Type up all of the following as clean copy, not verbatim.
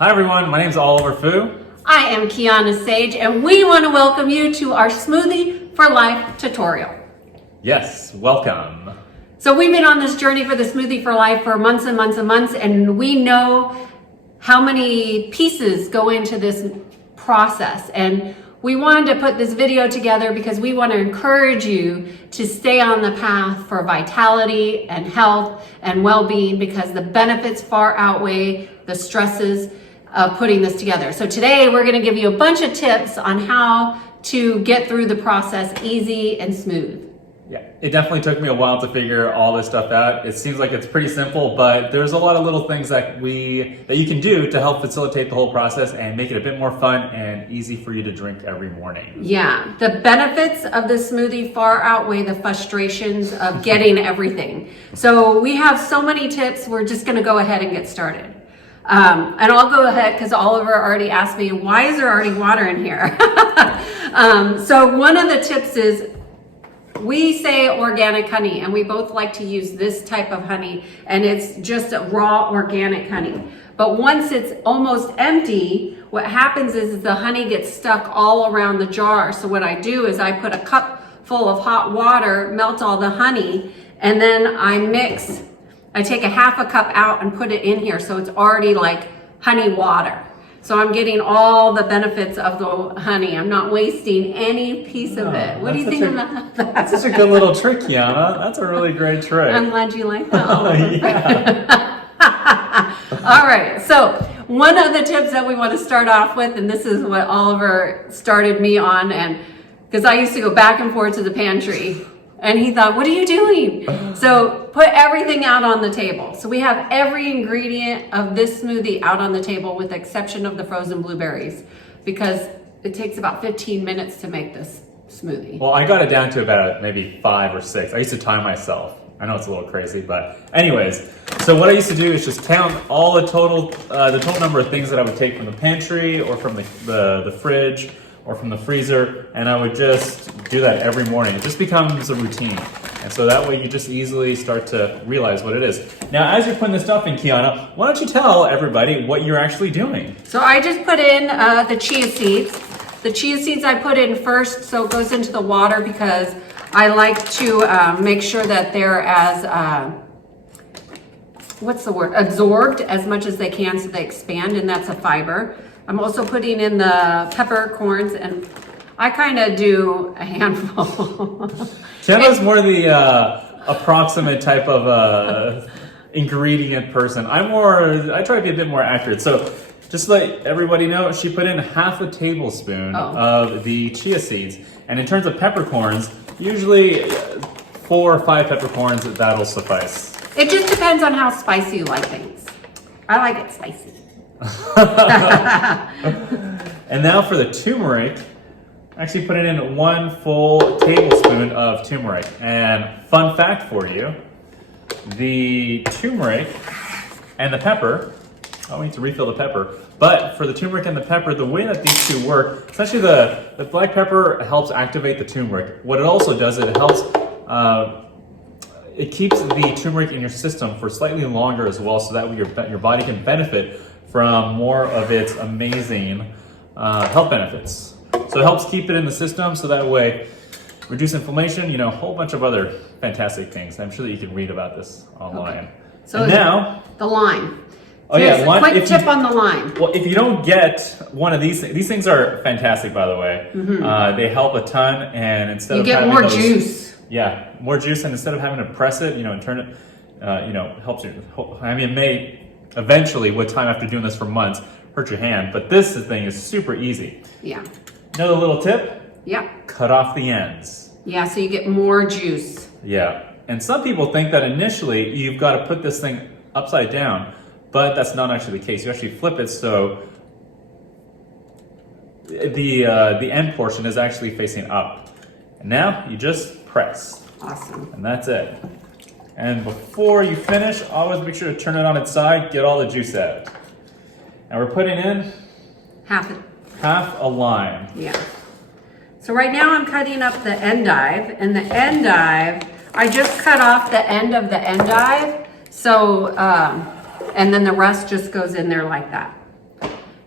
Hi everyone, my name is Oliver Fu. I am Kiannaa Sage, and we want to welcome you to our Smoothie for Life tutorial. Yes, welcome. So we've been on this journey for the Smoothie for Life for months and months and months, and we know how many pieces go into this process. And we wanted to put this video together because we want to encourage you to stay on the path for vitality and health and well-being, because the benefits far outweigh the stresses of putting this together. So today we're going to give you a bunch of tips on how to get through the process easy and smooth. Yeah, it definitely took me a while to figure all this stuff out. It seems like it's pretty simple, but there's a lot of little things that you can do to help facilitate the whole process and make it a bit more fun and easy for you to drink every morning. Yeah, the benefits of the smoothie far outweigh the frustrations of getting everything. So we have so many tips. We're just going to go ahead and get started. And I'll go ahead because Oliver already asked me, why is there already water in here? So one of the tips is, we say organic honey, and we both like to use this type of honey, and it's just a raw organic honey. But once it's almost empty, what happens is the honey gets stuck all around the jar. So what I do is I put a cup full of hot water, melt all the honey, and then I take a half a cup out and put it in here, so it's already like honey water. So I'm getting all the benefits of the honey. I'm not wasting any piece of it. What do you think about that? That's such a good little trick, Kiannaa. That's a really great trick. I'm glad you like that, Oliver. Yeah. All right, so one of the tips that we want to start off with, and this is what Oliver started me on, and because I used to go back and forth to the pantry, and he thought, what are you doing? So put everything out on the table. So we have every ingredient of this smoothie out on the table with the exception of the frozen blueberries, because it takes about 15 minutes to make this smoothie. Well, I got it down to about maybe 5 or 6. I used to time myself. I know it's a little crazy, but anyways. So what I used to do is just count all the total number of things that I would take from the pantry or from the fridge or from the freezer, and I would just do that every morning. It just becomes a routine. And so that way you just easily start to realize what it is. Now, as you're putting this stuff in, Kiannaa, why don't you tell everybody what you're actually doing? So I just put in the chia seeds. The chia seeds I put in first, so it goes into the water because I like to make sure that they're as, absorbed as much as they can so they expand, and that's a fiber. I'm also putting in the peppercorns, and I kind of do a handful. Kiannaa's more the approximate type of ingredient person. I try to be a bit more accurate. So just to let everybody know, she put in half a tablespoon of the chia seeds. And in terms of peppercorns, usually 4 or 5 peppercorns, that'll suffice. It just depends on how spicy you like things. I like it spicy. And now for the turmeric, I actually put it in 1 full tablespoon of turmeric. And fun fact for you, the turmeric and the pepper, we need to refill the pepper, but for the turmeric and the pepper, the way that these two work, essentially the black pepper helps activate the turmeric. What it also does is it helps, it keeps the turmeric in your system for slightly longer as well, so that way your body can benefit from more of its amazing health benefits. So it helps keep it in the system, so that way reduce inflammation, a whole bunch of other fantastic things. I'm sure that you can read about this online. Okay. So now the lime. Oh yeah, quick tip on the lime. Well, if you don't get one of these things are fantastic, by the way. Mm-hmm. They help a ton, and instead you of get having more juice. Yeah, more juice, and instead of having to press it, and turn it, helps you. I mean, it may eventually, with time after doing this for months, hurt your hand, but this thing is super easy. Yeah. Another little tip? Yeah. Cut off the ends. Yeah, so you get more juice. Yeah, and some people think that initially you've got to put this thing upside down, but that's not actually the case. You actually flip it so the end portion is actually facing up. And now you just press. Awesome. And that's it. And before you finish, always make sure to turn it on its side, get all the juice out. And we're putting in half a lime. Yeah. So right now I'm cutting up the endive, and the endive, I just cut off the end of the endive. So, and then the rest just goes in there like that.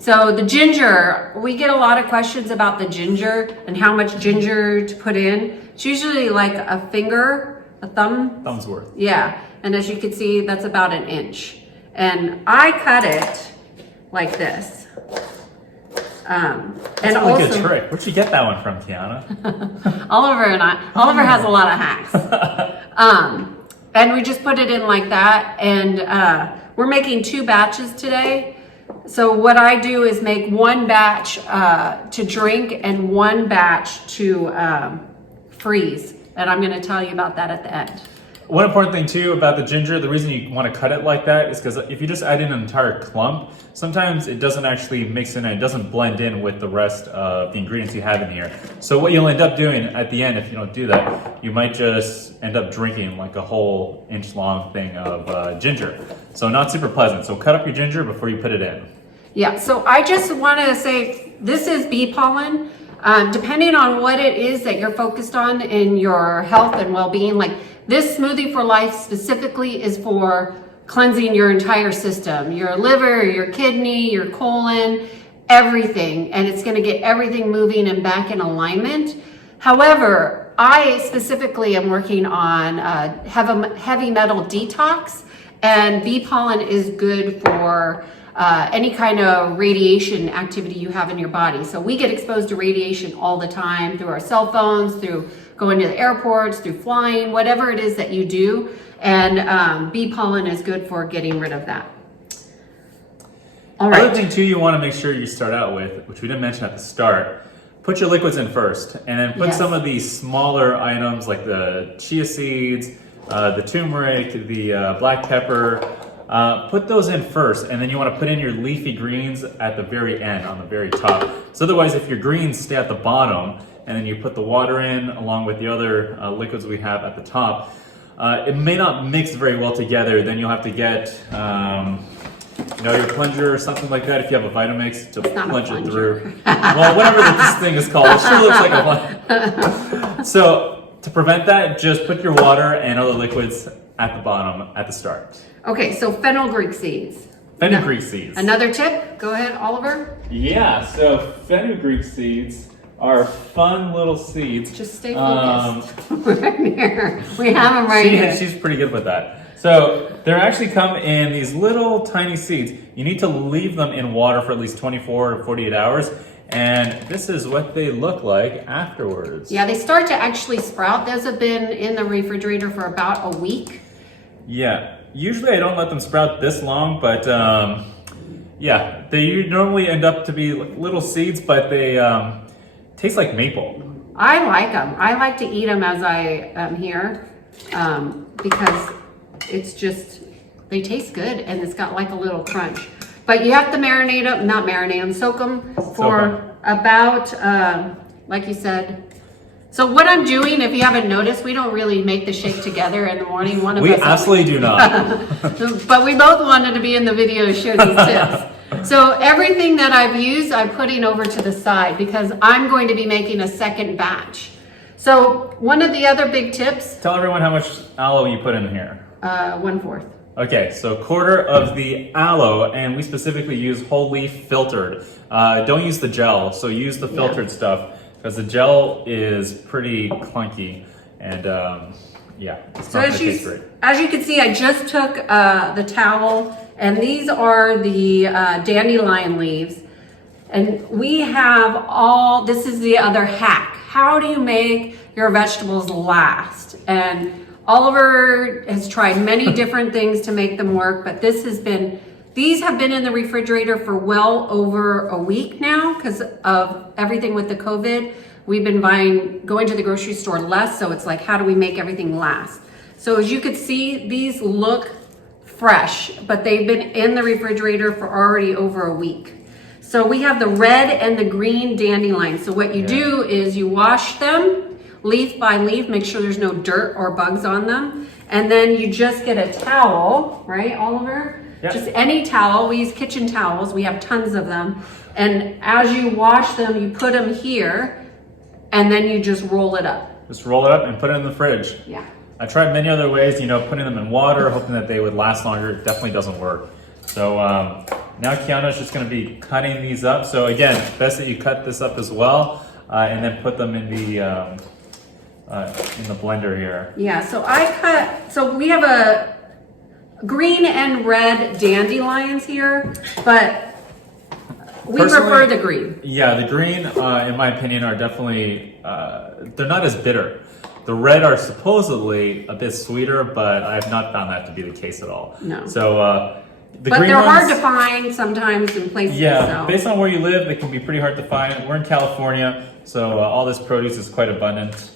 So the ginger, we get a lot of questions about the ginger and how much ginger to put in. It's usually like a finger, a Thumb's worth. Yeah, and as you can see, that's about an inch. And I cut it like this. That's and a really also, good trick. Where'd you get that one from, Kiannaa? Oliver has a lot of hacks. And we just put it in like that. And we're making 2 batches today. So what I do is make 1 batch to drink and 1 batch to freeze. And I'm going to tell you about that at the end. One important thing too about the ginger, the reason you want to cut it like that is because if you just add in an entire clump, sometimes it doesn't actually mix in and it doesn't blend in with the rest of the ingredients you have in here. So what you'll end up doing at the end, if you don't do that, you might just end up drinking like a whole inch long thing of ginger. So not super pleasant. So cut up your ginger before you put it in. Yeah, so I just want to say this is bee pollen. Depending on what it is that you're focused on in your health and well-being, like this Smoothie for Life specifically is for cleansing your entire system, your liver, your kidney, your colon, everything. And it's going to get everything moving and back in alignment. However, I specifically am working on heavy metal detox, and bee pollen is good for any kind of radiation activity you have in your body. So we get exposed to radiation all the time through our cell phones, through going to the airports, through flying, whatever it is that you do. And bee pollen is good for getting rid of that. All right. Another thing too you want to make sure you start out with, which we didn't mention at the start, put your liquids in first, and then put some of these smaller items like the chia seeds, the turmeric, the black pepper, put those in first, and then you want to put in your leafy greens at the very end, on the very top. So otherwise, if your greens stay at the bottom, and then you put the water in along with the other liquids we have at the top, it may not mix very well together. Then you'll have to get your plunger or something like that if you have a Vitamix to plunge it through. Well, whatever this thing is called, it sure looks like a plunger. So to prevent that, just put your water and other liquids at the bottom at the start. Okay, so fenugreek seeds. Fenugreek seeds. Another tip? Go ahead, Oliver. Yeah, so fenugreek seeds are fun little seeds. Just stay focused. Right here. We have them right here. She's pretty good with that. So they actually come in these little tiny seeds. You need to leave them in water for at least 24 to 48 hours. And this is what they look like afterwards. Yeah, they start to actually sprout. Those have been in the refrigerator for about a week. Yeah, usually I don't let them sprout this long, but yeah, they normally end up to be little seeds, but they taste like maple. I like them. I like to eat them as I am here because it's just, they taste good and it's got like a little crunch. But you have to marinate them, not marinate them, soak them for about, like you said. So what I'm doing, if you haven't noticed, we don't really make the shake together in the morning. One of us absolutely do not. But we both wanted to be in the video to share these tips. So everything that I've used, I'm putting over to the side because I'm going to be making a second batch. So one of the other big tips. Tell everyone how much aloe you put in here. 1/4. Okay, so 1/4 of the aloe, and we specifically use whole leaf filtered. Don't use the gel, so use the filtered stuff because the gel is pretty clunky and yeah, it's not going to taste great. As you can see, I just took the towel, and these are the dandelion leaves. And we have this is the other hack. How do you make your vegetables last? And Oliver has tried many different things to make them work, but these have been in the refrigerator for well over a week now because of everything with the COVID. We've been going to the grocery store less, so it's like, how do we make everything last? So as you could see, these look fresh, but they've been in the refrigerator for already over a week. So we have the red and the green dandelion. So what you do is you wash them leaf by leaf, make sure there's no dirt or bugs on them. And then you just get a towel, right, Oliver? Yep. Just any towel. We use kitchen towels. We have tons of them. And as you wash them, you put them here, and then you just roll it up. Just roll it up and put it in the fridge. Yeah. I tried many other ways, putting them in water, hoping that they would last longer. It definitely doesn't work. So Now Kiannaa's just going to be cutting these up. So again, best that you cut this up as well, and then put them in the blender here. Yeah, so so we have a green and red dandelions here, but we prefer the green. Yeah, the green, in my opinion, are definitely, they're not as bitter. The red are supposedly a bit sweeter, but I have not found that to be the case at all. No. So, but green they're ones, hard to find sometimes in places. Yeah, so. Based on where you live, they can be pretty hard to find. We're in California, so all this produce is quite abundant.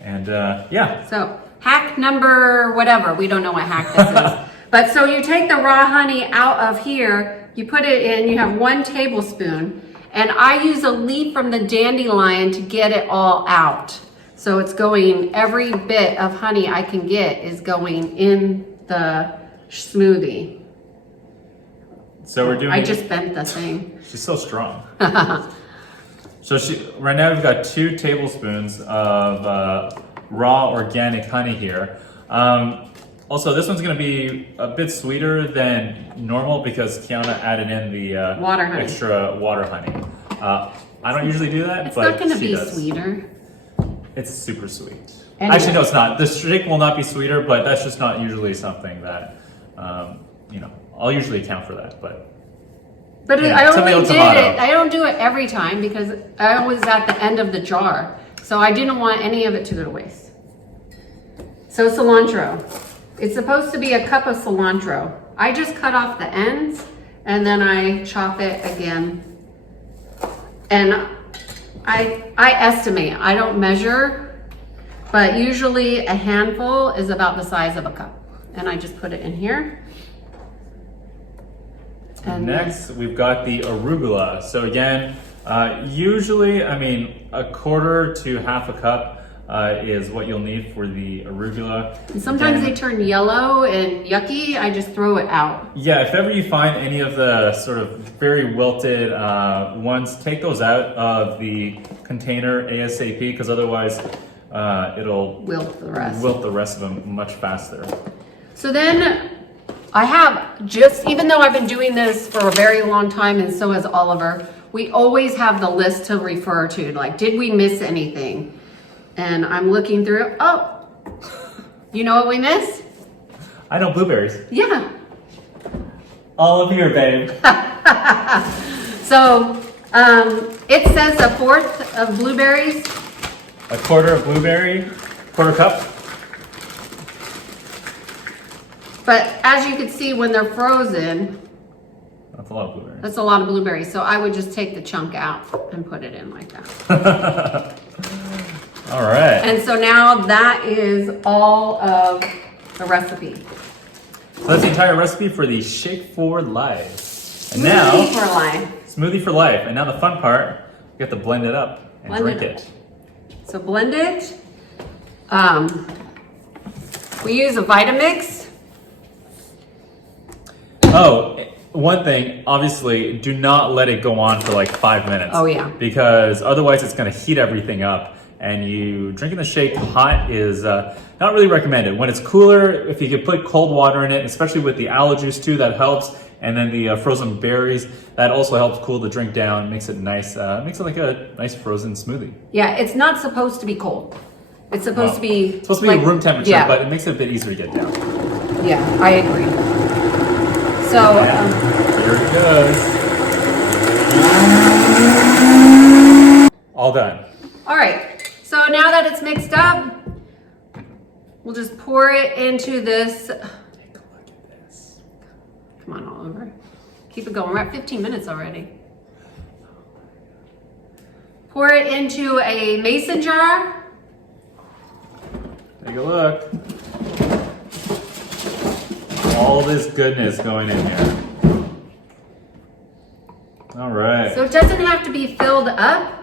And yeah. So hack number whatever, we don't know what hack this is. But so you take the raw honey out of here, you put it in, you have 1 tablespoon, and I use a leaf from the dandelion to get it all out. So it's going, every bit of honey I can get is going in the smoothie. So we're doing. I just bent the thing. She's so strong. So right now we've got 2 tablespoons of raw organic honey here. Also, this one's going to be a bit sweeter than normal because Kiannaa added in the extra water honey. I don't usually do that, it's but not going to be does. Sweeter. It's super sweet. Anyway. Actually, no, it's not. The shake will not be sweeter, but that's just not usually something that, I'll usually account for that, but. But Yeah, I only tomato, did tomato. it, I don't do it every time because I was at the end of the jar. So I didn't want any of it to go to waste. So cilantro. It's supposed to be a cup of cilantro. I just cut off the ends and then I chop it again. And I estimate, I don't measure, but usually a handful is about the size of a cup. And I just put it in here. And next, we've got the arugula. So again, usually, a quarter to half a cup is what you'll need for the arugula. And sometimes they turn yellow and yucky. I just throw it out. Yeah, if ever you find any of the sort of very wilted ones, take those out of the container ASAP, because otherwise it'll Wilt the rest. wilt the rest of them much faster. So then I have even though I've been doing this for a very long time and so has Oliver, we always have the list to refer to. Like, did we miss anything? And I'm looking through, oh, you know what we missed? I know blueberries. Yeah. All of here, babe. So it says a fourth of blueberries. A quarter of blueberry, quarter cup. But as you can see, when they're frozen, That's a lot of blueberries. that's a lot of blueberries. So I would just take the chunk out and put it in like that. All right. And so now that is all of the recipe. So that's the entire recipe for the Shake for Life. And Smoothie now, for life. Smoothie for Life. And now the fun part, you have to blend it up and drink it. So blend it. We use a Vitamix. Oh, one thing, obviously, do not let it go on for like 5 minutes. Oh, yeah. Because otherwise it's going to heat everything up. And you drinking the shake hot is not really recommended. When it's cooler, if you could put cold water in it, especially with the aloe juice too, that helps. And then the frozen berries, that also helps cool the drink down, makes it nice, makes it like a nice frozen smoothie. Yeah, it's not supposed to be cold. It's supposed to be It's supposed to be like, room temperature, yeah. but it makes it a bit easier to get down. Yeah, I agree. So Here it goes. All done. all right. So now that it's mixed up, we'll just pour it into this. Take a look at this. Come on, Oliver. Keep it going. We're at 15 minutes already. Pour it into a mason jar. Take a look. All this goodness going in here. All right. So it doesn't have to be filled up.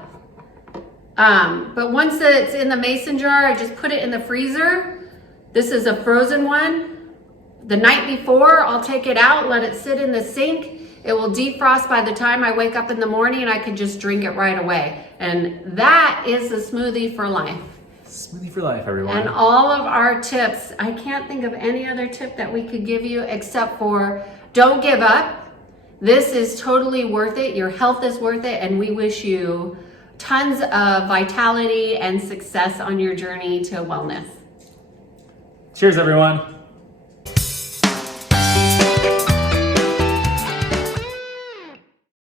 But once it's in the mason jar, I just put it in the freezer. This is a frozen one. The night before, I'll take it out, let it sit in the sink. It will defrost by the time I wake up in the morning and I can just drink it right away. And that is the Smoothie for Life. Smoothie for Life, everyone. And all of our tips, I can't think of any other tip that we could give you except for don't give up. This is totally worth it. Your health is worth it, and we wish you tons of vitality and success on your journey to wellness. Cheers, everyone.